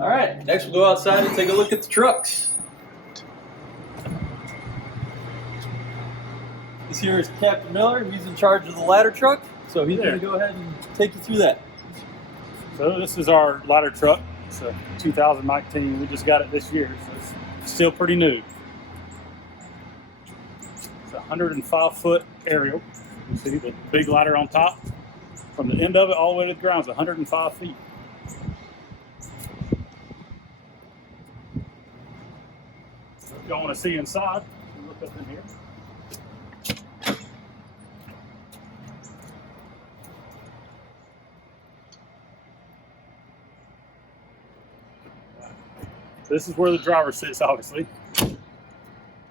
All right, next we'll go outside and take a look at the trucks. This here is Captain Miller. He's in charge of the ladder truck, so he's going to go ahead and take you through that. So this is our ladder truck. It's a 2019. We just got it this year, so it's still pretty new. It's a 105-foot aerial. You see the big ladder on top. From the end of it all the way to the ground is 105 feet. So if y'all want to see inside, you look up in here. This is where the driver sits, obviously. We've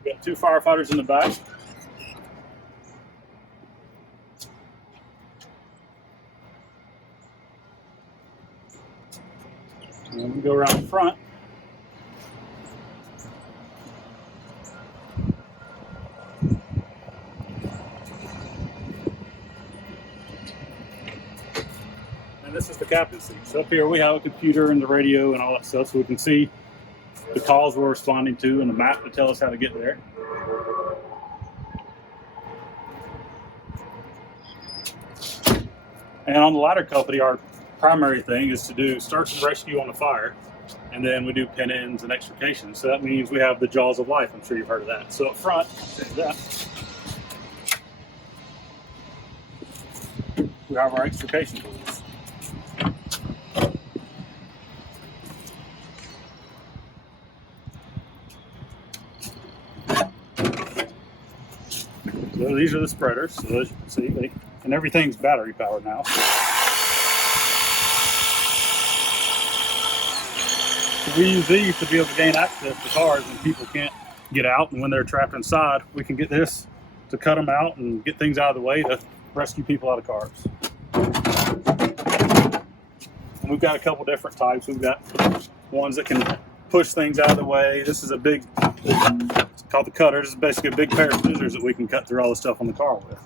got two firefighters in the back. And we go around the front. And this is the captain's seat. So up here we have a computer and the radio and all that stuff, so we can see the calls we're responding to and the map to tell us how to get there. And on the ladder company, our primary thing is to do search and rescue on the fire, and then we do pin ins and extrication. So that means we have the jaws of life. I'm sure you've heard of that. So up front, we have our extrication tools. So these are the spreaders. So as you can see, and everything's battery powered now. So we use these to be able to gain access to cars when people can't get out, and when they're trapped inside, we can get this to cut them out and get things out of the way to rescue people out of cars. And we've got a couple different types. We've got ones that can push things out of the way. This is a big, it's called the cutter. This is basically a big pair of scissors that we can cut through all the stuff on the car with.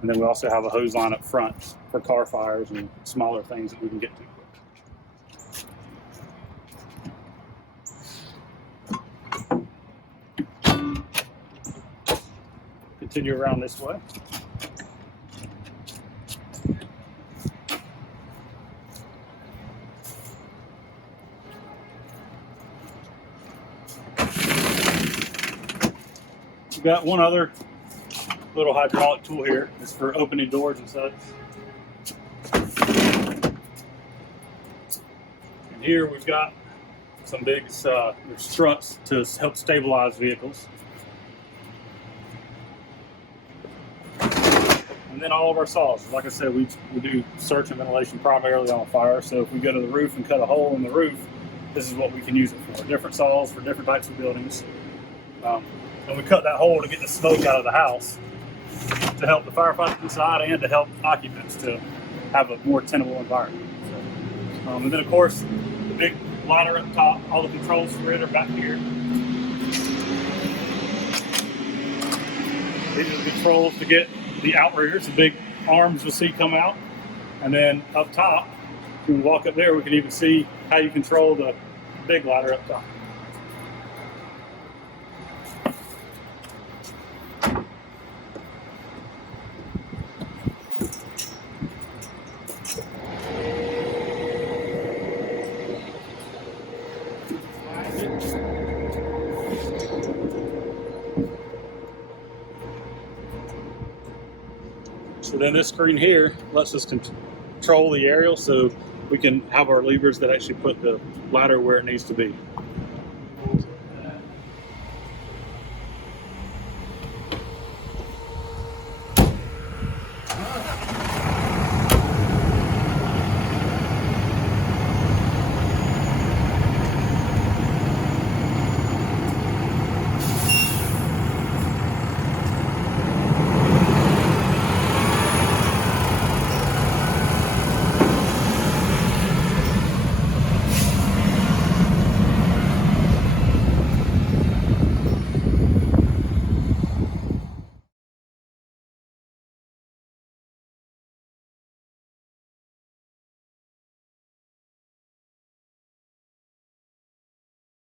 And then we also have a hose line up front for car fires and smaller things that we can get to quick. Continue around this way. We've got one other little hydraulic tool here. It's for opening doors and such. And here we've got some big there's struts to help stabilize vehicles. And then all of our saws. Like I said, we do search and ventilation primarily on fire. So if we go to the roof and cut a hole in the roof, this is what we can use it for. Different saws for different types of buildings. And we cut that hole to get the smoke out of the house to help the firefighters inside and to help occupants to have a more tenable environment. So, and then of course, the big ladder up top, all the controls for it are back here. These are the controls to get the outriggers, the big arms you'll see come out. And then up top, you can walk up there, we can even see how you control the big ladder up top. So then this screen here lets us control the aerial, so we can have our levers that actually put the ladder where it needs to be.